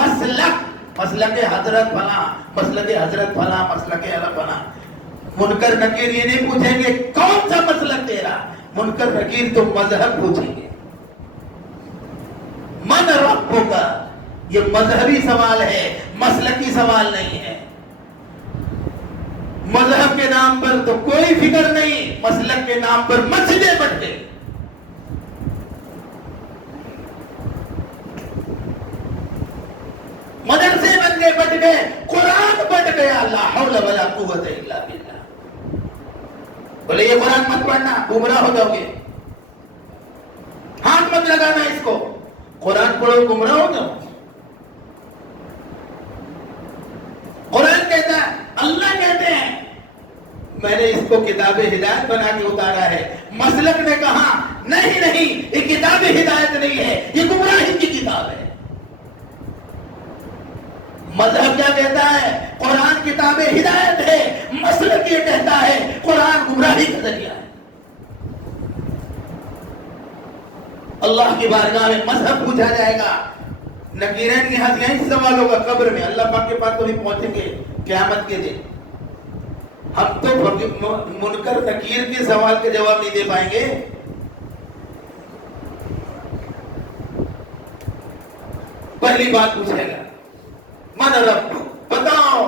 مسلک حضرت فلاں، مسلک حضرت فلاں، مسلک فلاں. منکر نکیر یہ نہیں پوچھیں گے کون سا مسلک تیرا، منکر نکیر تو مذہب پوچھیں گے. من ربک، یہ مذہبی سوال ہے، مسلکی سوال نہیں ہے. مذہب کے نام پر تو کوئی فکر نہیں، مسلک کے نام پر مسجدیں بن گئی. مدرسے بن گئے، بٹ گئے، قرآن بٹ گیا. لا حول ولا قوت الا باللہ. بولے یہ قرآن مت پڑھنا، گمراہ ہو جاؤ گے. ہاتھ مت لگانا اس کو، قرآن پڑھو گمراہ ہو جاؤ. قرآن کہتا ہے، اللہ کہتے ہیں میں نے اس کو کتاب ہدایت بنا کے اتارا ہے. مسلک نے کہا نہیں یہ کتاب ہدایت نہیں ہے، یہ گمراہی کی کتاب ہے. مذہب کیا کہتا ہے؟ قرآن کتاب ہدایت ہے. مسلک یہ کہتا ہے قرآن گمراہی کا ذریعہ ہے. اللہ کی بارگاہ میں مذہب پوچھا جائے گا. نکیرین کے ہاتھ یہیں سوال ہوگا قبر میں. اللہ پاک کے پاس تو بھی پہنچیں گے قیامت کے دن. ہم تو منکر نکیر کے سوال کے جواب نہیں دے پائیں گے. پہلی بات پوچھے گا من رب، بتاؤ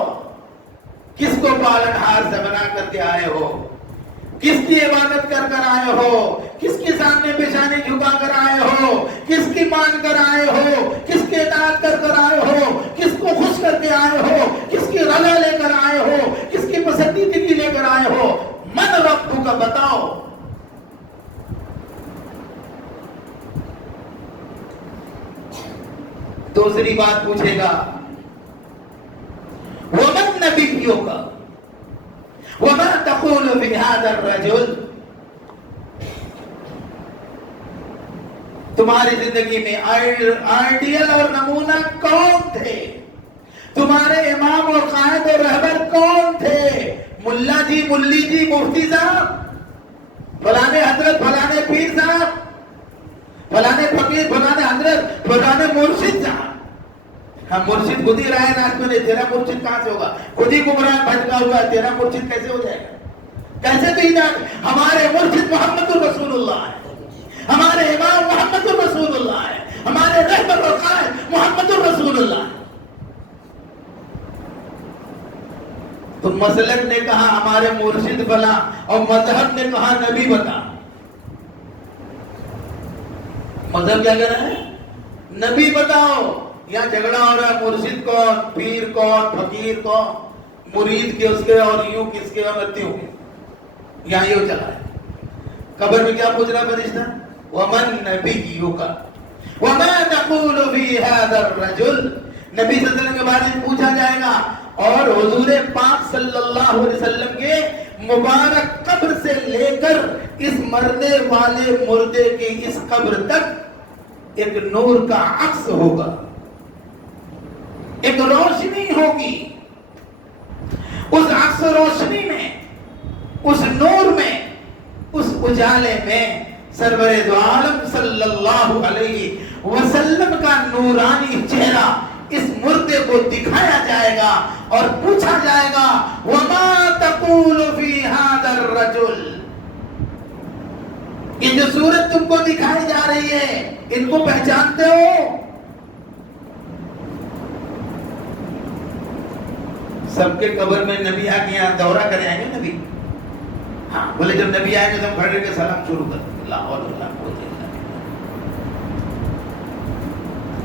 کس کو پالن ہار سے بنا کر کے آئے ہو، کس کی عبادت کر کر آئے ہو، کس کے سامنے پیشانی جھکا کر آئے ہو، کس کی مان کر آئے ہو، کس کے اطاعت کر کر آئے ہو، کس کو خوش کر کے آئے ہو، کس کی رضا لے کر آئے ہو، کس کی پسندیدگی لے کر آئے ہو. من رب کا بتاؤ. دوسری بات پوچھے گا ومن نبیوں کا وما تقول في هذا الرجل، تمہاری زندگی میں آئیڈیل اور نمونہ کون تھے؟ تمہارے امام اور قائد اور رہبر کون تھے؟ ملا جی، ملی جی، مفتی صاحب، فلانے حضرت، فلانے پیر صاحب، فلانے فقیر، فلانے حضرت، فلانے مرشد صاحب. ہم مرشد خود ہی رائے ناش میں، تیرا مرشد کہاں سے ہوگا؟ خود ہی گمراہ بھٹکا ہوا ہے، تیرا مرشد کیسے ہو جائے گا؟ کیسے تو ہدایت؟ ہمارے مرشد محمد رسول اللہ ہے، ہمارے امام محمد رسول اللہ ہے، ہمارے رہبر اور قائد محمد رسول اللہ ہے. تو مسلک نے کہا ہمارے مرشد بنا، اور مذہب نے کہا نبی بتا. مذہب کیا کہہ رہا ہے؟ نبی بتاؤ. یہاں جھگڑا ہو رہا ہے مرشد کون، پیر کون، فقیر کون، مرید کے اس کے اور یوں کس کے اور نتیوں کے. یہاں یہ چلا ہے. قبر میں کیا پوچھ رہا فرشتہ؟ ومن نبیوں کا وما تقول فی هذا الرجل. نبی صلی اللہ علیہ وسلم کے بارے میں پوچھا جائے گا، اور حضور پاک صلی اللہ علیہ وسلم کے مبارک قبر سے لے کر اس مرنے والے مردے کی اس قبر تک ایک نور کا عکس ہوگا، ایک روشنی ہوگی. اس عکس روشنی میں، اس نور میں، اس اجالے میں سرور دو عالم صلی اللہ علیہ وسلم کا نورانی چہرہ اس مردے کو دکھایا جائے گا اور پوچھا جائے گا وما تقول فی هذا الرجل. یہ جو صورت تم کو دکھائی جا رہی ہے، ان کو پہچانتے ہو؟ سب کے قبر میں نبی آ کے یہاں دورہ کرے آئیں گے نبی. ہاں بولے جب نبی آئے گے تو کھڑے کے سلام شروع کر دیں.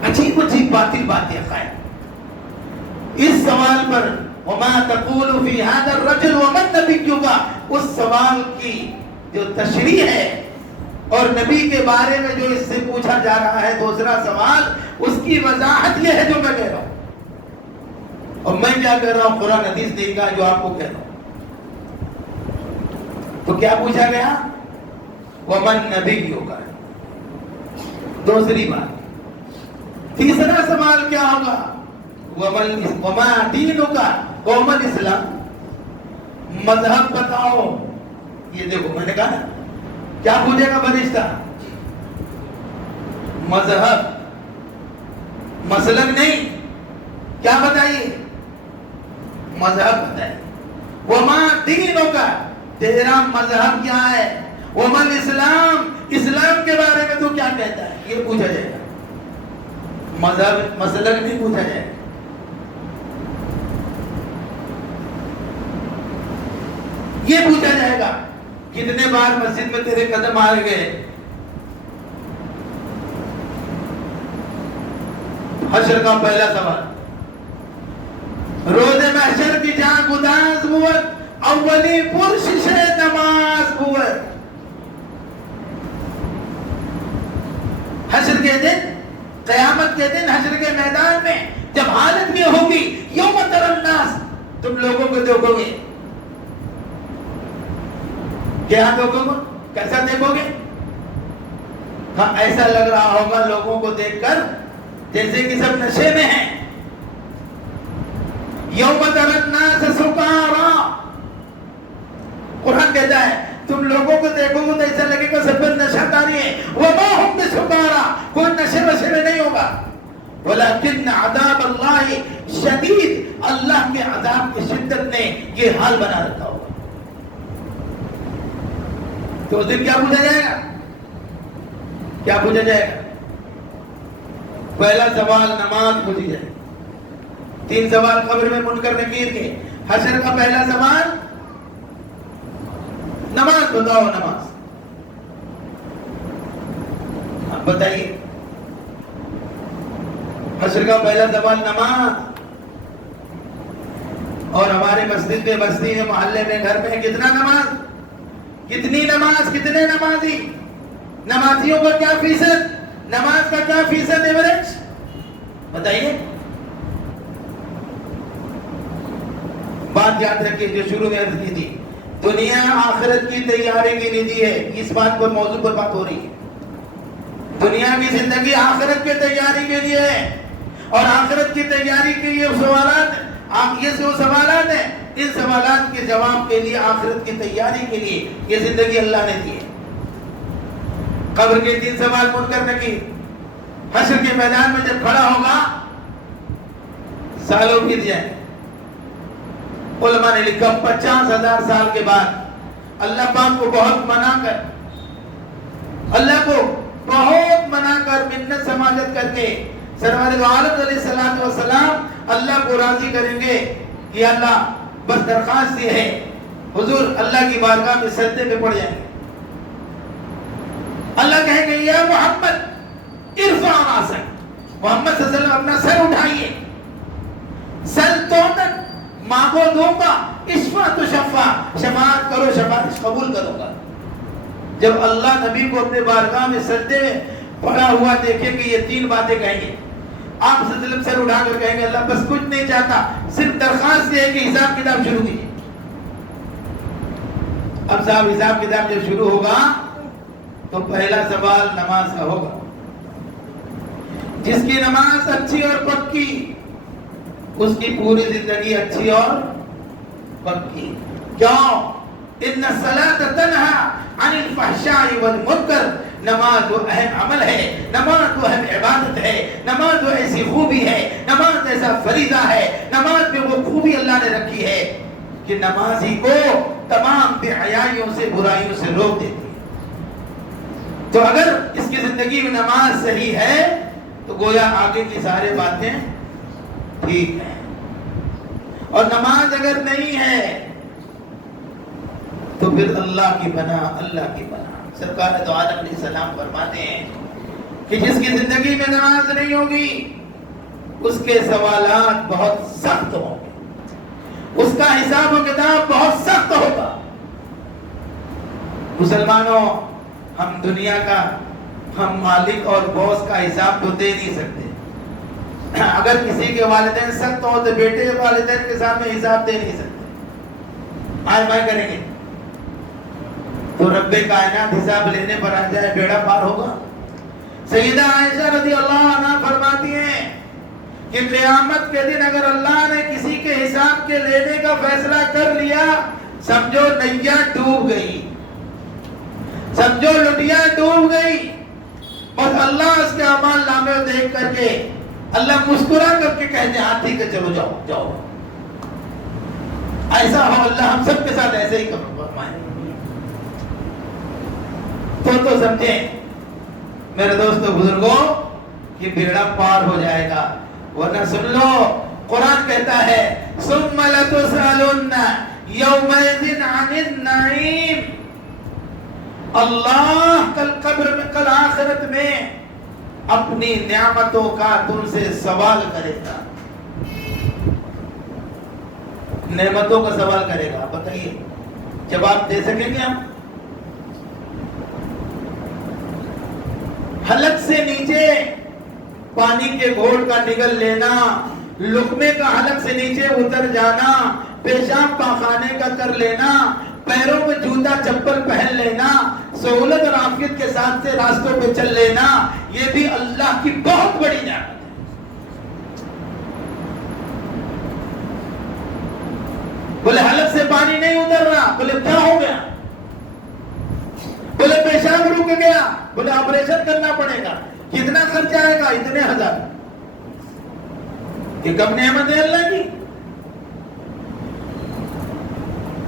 عجیب عجیب باطل باتیں خیر. اس سوال پر وما تقول فی هذا الرجل ومن نبیوں کا، اس سوال کی جو تشریح ہے اور نبی کے بارے میں جو اس سے پوچھا جا رہا ہے دوسرا سوال، اس کی وضاحت یہ ہے جو میں کہہ رہا ہوں. اور میں کیا کہہ رہا ہوں؟ قرآن حدیث نہیں کہا جو آپ کو کہہ رہا ہوں. تو کیا پوچھا گیا؟ ومن نبیوں کا. دوسری بات. تیسرا سوال کیا ہوگا؟ وما دینک قوم الاسلام، مذہب بتاؤ. یہ دیکھو میں نے کہا کیا پوچھے گا فرشتہ؟ مذہب، مسلک نہیں. کیا بتائیے؟ مذہب بتائیے. وما دینک، تیرا مذہب کیا ہے؟ وما الاسلام، اسلام کے بارے میں تو کیا کہتا ہے؟ یہ پوچھا جائے گا. مذہب مسلک نہیں پوچھا جائے گا. یہ پوچھا جائے گا کتنے بار مسجد میں تیرے قدم آ گئے. حشر کا پہلا سوال. روز محشر کی جان گداز بود، اولی پرشش نماز بود. حشر کے دن، قیامت کے دن، حشر کے میدان میں جب حالت میں ہوگی یوم تری الناس، تم لوگوں کو دیکھو گے. کیا دیکھو گے؟ کیسا دیکھو گے؟ ہاں ایسا لگ رہا ہوگا لوگوں کو دیکھ کر جیسے کہ سب نشے میں ہیں. یوم تری الناس سکارا، قرآن کہتا ہے تم لوگوں کو دیکھو گے تو ایسا لگے گا سب پر نشہ تاری ہے. وما هم بسکارا، کوئی نشے وشے میں نہیں ہوگا. ولکن عذاب اللہ شدید، اللہ کے عذاب کی شدت نے یہ حال بنا رکھا ہوگا. تو اس دن کیا پوچھا جائے گا؟ کیا پوچھا جائے گا؟ پہلا سوال نماز پوچھی جائے. 3 سوال قبر میں منکر نکیر کے. حشر کا پہلا سوال نماز بتاؤ. نماز اب بتائیے. حشر کا پہلا سوال نماز. اور ہمارے مسجد میں، بستی میں، محلے میں، گھر میں کتنا نماز؟ کتنی نماز؟ کتنے نمازی؟ نمازیوں کا کیا فیصد؟ نماز کا کیا فیصد ایوریج بتائیے. بات یاد رکھیے جو شروع میں عرض کی تھی، دنیا آخرت کی تیاری کے لیے دی ہے. اس بات پر موضوع پر بات ہو رہی ہے. دنیا کی زندگی آخرت کی تیاری کے لیے ہے، اور آخرت کی تیاری کے لیے سوالات، یہ جو سوالات ہیں، ان سوالات کے جواب کے لیے، آخرت کی تیاری کے لیے یہ زندگی اللہ نے دی ہے. قبر کے 3 سوال منکر نکیر. حشر کے میدان میں جب کھڑا ہوگا سالوں بیت جائیں. علماء نے لکھا 50,000 سال کے بعد اللہ پاک کو بہت منا کر، اللہ کو بہت منا کر، منت سماجت کر کے سرور دو عالم علیہ السلام اللہ کو راضی کریں گے کہ اللہ بس درخواست یہ ہے، حضور اللہ کی بارگاہ میں سجدے میں پڑ جائیں گے. اللہ کہیں گے یا محمد ارفع راسک، محمد صلی اللہ علیہ وسلم اپنا سر اٹھائیے. سل توتن، مانگو دوں گا. اشفع تشفع، شفاعت کرو شفاعت قبول کروں گا. جب اللہ نبی کو اپنے بارگاہ میں سجدے میں پڑا ہوا دیکھیں گے یہ 3 باتیں کہیں گے. آپ صلی اللہ علیہ وسلم سر اٹھا کر کہیں گے اللہ بس کچھ نہیں چاہتا، صرف درخواست یہ ہے کہ حساب کتاب شروع کیجیے. اب صاحب حساب کتاب جب شروع ہوگا تو پہلا سوال نماز کا ہوگا. جس کی نماز اچھی اور پکی، اس کی پوری زندگی اچھی اور پکی. کیوں؟ ان الصلاۃ تنہی عن الفحشاء والمنکر، نماز وہ اہم عمل ہے، نماز وہ اہم عبادت ہے، نماز وہ ایسی خوبی ہے، نماز ایسا فریضہ ہے، نماز میں وہ خوبی اللہ نے رکھی ہے کہ نمازی کو تمام بے حیائیوں سے، برائیوں سے روک دیتی ہے. تو اگر اس کی زندگی میں نماز صحیح ہے تو گویا آگے کی سارے باتیں ٹھیک ہیں. اور نماز اگر نہیں ہے تو پھر اللہ کی پناہ، اللہ کی پناہ. سرکار دو عالم علیہ السلام فرماتے ہیں کہ جس کی زندگی میں نماز نہیں ہوگی اس کے سوالات بہت سخت ہوں گے، اس کا حساب و کتاب بہت سخت ہوگا. مسلمانوں، ہم دنیا کا، ہم مالک اور باس کا حساب تو دے نہیں سکتے. اگر کسی کے والدین سخت ہو تو بیٹے والدین کے سامنے حساب دے نہیں سکتے، آئے بھائی کریں گے تو رب کائنات حساب لینے پر آ جائے بیڑا پار ہوگا. سیدہ عائشہ رضی اللہ عنہ فرماتی ہیں کہ قیامت کے دن اگر اللہ نے کسی کے حساب کے لینے کا فیصلہ کر لیا، سمجھو نیا ڈوب گئی، سمجھو لٹیا ڈوب گئی، بس اللہ اس کے اعمال نامے کو دیکھ کر کے اللہ مسکرا کر کے کہتے ہیں ہاں ٹھیک ہے چلو جاؤ جاؤ. ایسا ہو اللہ ہم سب کے ساتھ ایسے ہی فرمائے. تو سمجھیں میرے دوستو بزرگوں کہ بیڑا پار ہو جائے گا. ورنہ سن لو قرآن کہتا ہے ثم لتسألن یومئذ عن النعیم. اللہ کل قبر میں، کل آخرت میں اپنی نعمتوں کا تم سے سوال کرے گا. نعمتوں کا سوال کرے گا. بتائیے جواب دے سکیں گے ہم؟ حلق سے نیچے پانی کے گھونٹ کا نگل لینا، لقمے کا حلق سے نیچے اتر جانا، پیشاب پاخانے کا کر لینا، پیروں میں جوتا چپل پہن لینا، سہولت اور عافیت کے ساتھ سے راستوں پہ چل لینا، یہ بھی اللہ کی بہت بڑی نعمت ہے. بولے حلق سے پانی نہیں اتر رہا، بولے کیا ہو گیا؟ بولے پیشاب رک گیا، بولے آپریشن کرنا پڑے گا. کتنا خرچ آئے گا؟ اتنے ہزار. یہ کب نعمت ہے اللہ کی؟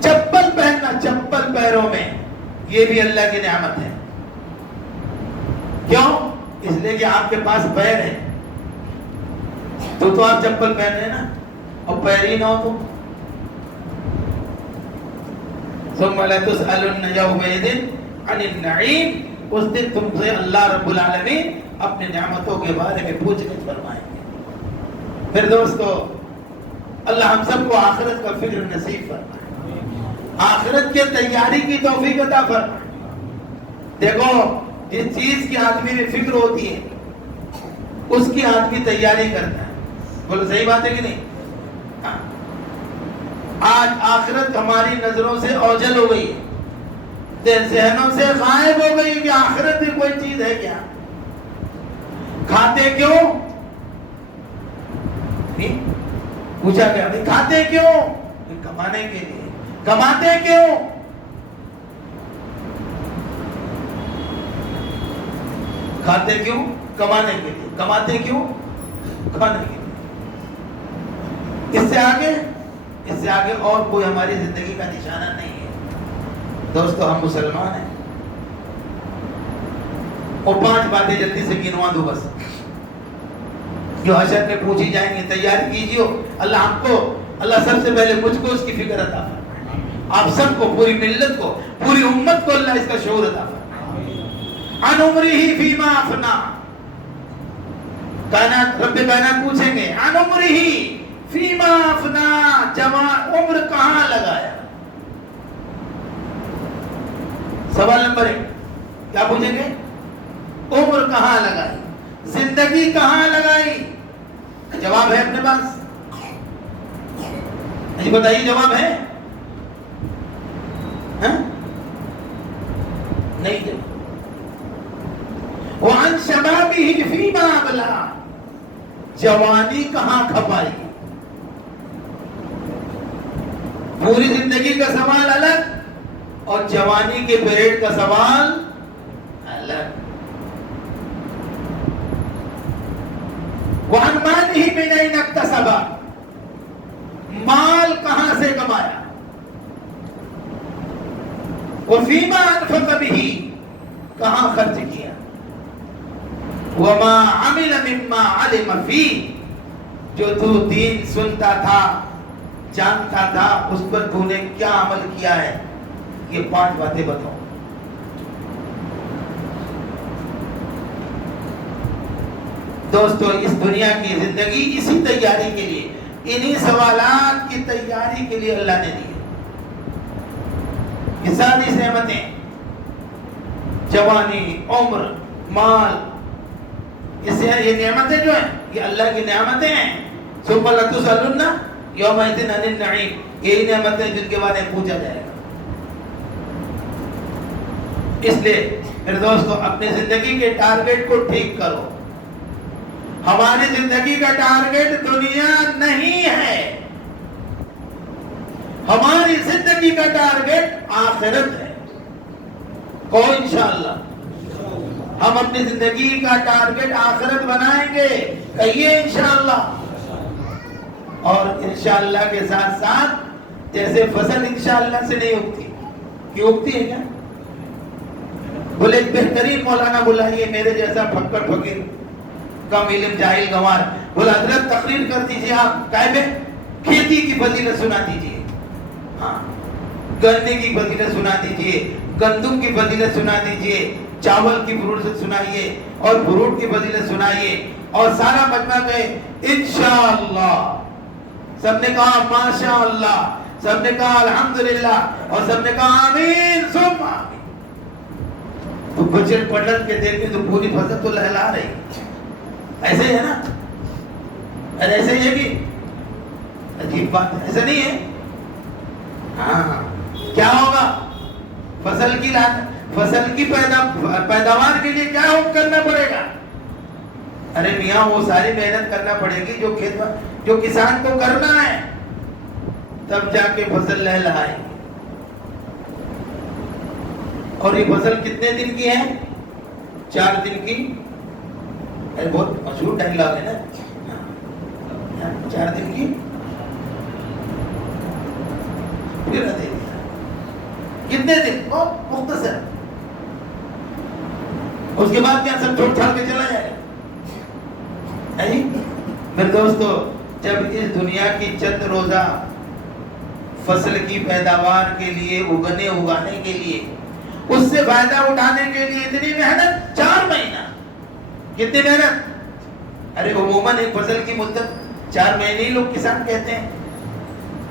چپل پہننا، چپل پیروں میں، یہ بھی اللہ کی نعمت ہے. کیوں؟ اس لیے کہ آپ کے پاس پیر ہے تو آپ چپل پہن لیں نا، اور پیر ہی نہ ہو تو ثم لتسألن یومئذ عن النعیم. اس دن تم سے اللہ رب العالمین اپنے نعمتوں کے بارے میں پوچھ گچھ فرمائیں گے. پھر دوستو اللہ ہم سب کو آخرت کا فکر نصیب فرمائے، آخرت کے تیاری کی توفیق عطا فرمائے. دیکھو جس چیز کی آدمی میں فکر ہوتی ہے اس کی آدمی تیاری کرتا ہے. بولو صحیح بات ہے کہ نہیں؟ آج آخرت ہماری نظروں سے اوجھل ہو گئی ہے، ذہنوں سے غائب ہو گئی کہ آخرت بھی کوئی چیز ہے کیا. کھاتے کیوں؟ پوچھا گیا کھاتے کیوں؟ کمانے کے لیے. کماتے کیوں؟ کھاتے کیوں؟ کمانے کے لیے. کماتے کیوں؟ کھانے کے لیے. اس سے آگے اور کوئی ہماری زندگی کا نشانہ نہیں ہے. دوستو ہم مسلمان ہیں. اور 5 باتیں جلدی سے گنوا دو بس جو حشر میں پوچھی جائیں گے. تیاری کیجیے. اللہ ہم کو، اللہ سب سے پہلے مجھ کو اس کی فکر عطا فرمائے. آپ سب کو، پوری ملت کو، پوری امت کو اللہ اس کا شعور عطا فرمائے. عن عمرہ فیما افنا. کائنات، رب کائنات پوچھیں گے عن عمرہ فیما افنا، جوان عمر کہاں لگایا. سوال نمبر 1 کیا پوچھیں گے؟ عمر کہاں لگائی، زندگی کہاں لگائی. جواب ہے اپنے پاس؟ نہیں بتائیے جواب ہے؟ نہیں جواب. وعن شبابہ فیما ابلا، جوانی کہاں کھپائی. پوری زندگی کا سوال الگ اور جوانی کے پیریڈ کا سوال الگ. وعن مالہ من این اکتسب، مال کہاں سے کمایا. وفیما انفق بہ، کہاں خرچ کیا. وما عمل مما علم فیہ، جو تو دین سنتا تھا، جانتا تھا، اس پر تو نے کیا عمل کیا ہے. یہ 5 باتیں بتاؤ. دوستو اس دنیا کی زندگی اسی تیاری کے لیے، انہی سوالات کی تیاری کے لیے اللہ نے دی. یہ ساری نعمتیں، جوانی، عمر، مال، یہ نعمتیں جو ہیں یہ اللہ کی نعمتیں ہیں. ثم لتسألن یومئذ عن النعیم، یہی نعمتیں جن کے بارے میں پوچھا جائے گا. اس لیے میرے دوستو اپنی زندگی کے ٹارگیٹ کو ٹھیک کرو. ہماری زندگی کا ٹارگیٹ دنیا نہیں ہے, ہماری زندگی کا ٹارگیٹ آخرت ہے. کو انشاءاللہ ہم اپنی زندگی کا ٹارگیٹ آخرت بنائیں گے, کہیے انشاءاللہ. اور انشاءاللہ کے ساتھ ساتھ جیسے فصل انشاءاللہ سے نہیں اگتی, کیوں اگتی ہے کیا؟ بولے ایک بہترین مولانا بلائیے میرے جیسا پھکڑ فقیر کم علم جاہل گنوار, بولا حضرت تقریر کر دیجیے آپ کائے میں کھیتی کی فضیلت سنا دیجیے, ہاں گنے کی فضیلت سنا دیجیے, گندم کی فضیلت سنا دیجیے, چاول کی فضیلت سنائیے اور فروٹ کی فضیلت سنائیے. اور سارا مجمع کہے انشاءاللہ, سب نے کہا ماشاءاللہ, سب نے کہا الحمدللہ, اور سب نے کہا آمین ثم آمین. تو بچے پلٹ کے دیکھیں تو پوری فصل تو لہلا رہی. ایسے ہی ہے نا, ایسے ہی ہے کہ عجیب بات ہے, ایسا نہیں ہے. ہاں کیا ہوگا فصل کی پیداوار کے لیے کیا کرنا پڑے گا؟ ارے میاں وہ ساری محنت کرنا پڑے گی جو کسان کو کرنا ہے, تب جا کے فصل لہلائے. اور یہ فصل کتنے دن کی ہے؟ 4 دن کی. بہت مشہور ڈائلاگ ہے نا, 4 دن کی. پھر کتنے دن؟ بہت مختصر. اس کے بعد کیا سب چھوڑ چھاڑ کے چلا جائے گا؟ میرے دوستو, جب اس دنیا کی چند روزہ فصل کی پیداوار کے لیے اگانے کے لیے اس سے فائدہ اٹھانے کے لیے اتنی محنت, 4 مہینہ, کتنی محنت؟ ارے عموماً ایک فصل کی مدت 4 مہینے ہی لوگ کسان کہتے ہیں.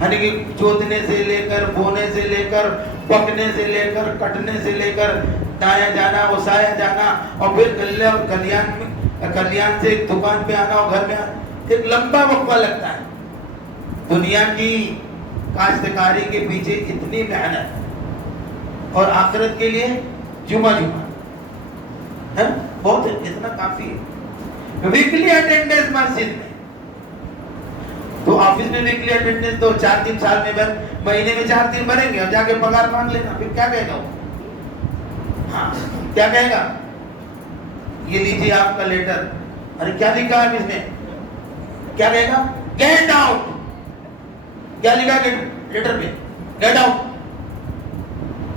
یعنی کہ جوتنے سے لے کر, بونے سے لے کر, پکنے سے لے کر, کٹنے سے لے کر, دایا جانا, اوسایا جانا, اور پھر گلے اور کلیان سے ایک دکان پہ آنا اور گھر میں آنا, ایک لمبا وقفہ لگتا ہے. دنیا کی کاشتکاری کے پیچھے اتنی محنت, اور آخرت کے لیے جمعہ بہت اتنا کافی ہے. ویکلی اٹینڈنس مسجد میں, تو آفس میں ویکلی اٹینڈنس تو 4 دن سال میں مہینے میں 4 دن بھریں گے, اور جا کے پگار مانگ لینا. پھر کیا کہے گا وہ؟ ہاں کیا کہے گا؟ یہ لیجیے آپ کا لیٹر. ارے کیا لکھا ہے اس میں؟ کیا کہے گا؟ Get out. کیا لکھا ہے لیٹر پہ؟ Get out.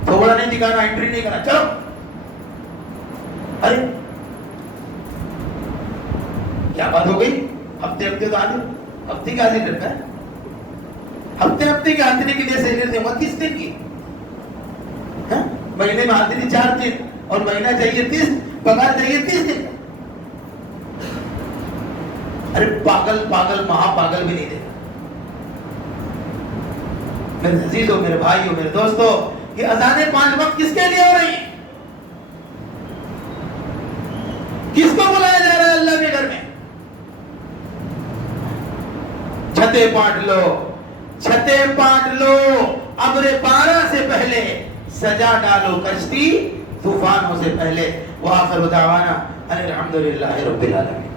تھوڑا نہیں دکھانا, انٹری نہیں کرنا, چلو. ارے کیا بات ہو گئی؟ ہفتے تو آدھے ہفتے کا حاضر کرتا ہے, ہفتے کے حاضری کے لیے سیلری دے گا 30 دن کی. مہینے میں حاضری 4 دن, اور مہینہ چاہیے 30, پگار چاہیے 30 دن. ارے پاگل مہا پاگل بھی نہیں دے. میرے عزیزوں, میرے بھائیوں, میرے دوستوں, یہ اذانیں 5 وقت کس کے لیے ہو رہی ہیں؟ کس کو بلایا جا رہا ہے اللہ کے گھر میں؟ چھتیں پاٹ لو, ابر 12 سے پہلے سجا ڈالو کشتی طوفانوں سے پہلے. وآخر دعوانا الحمدللہ رب العالمین.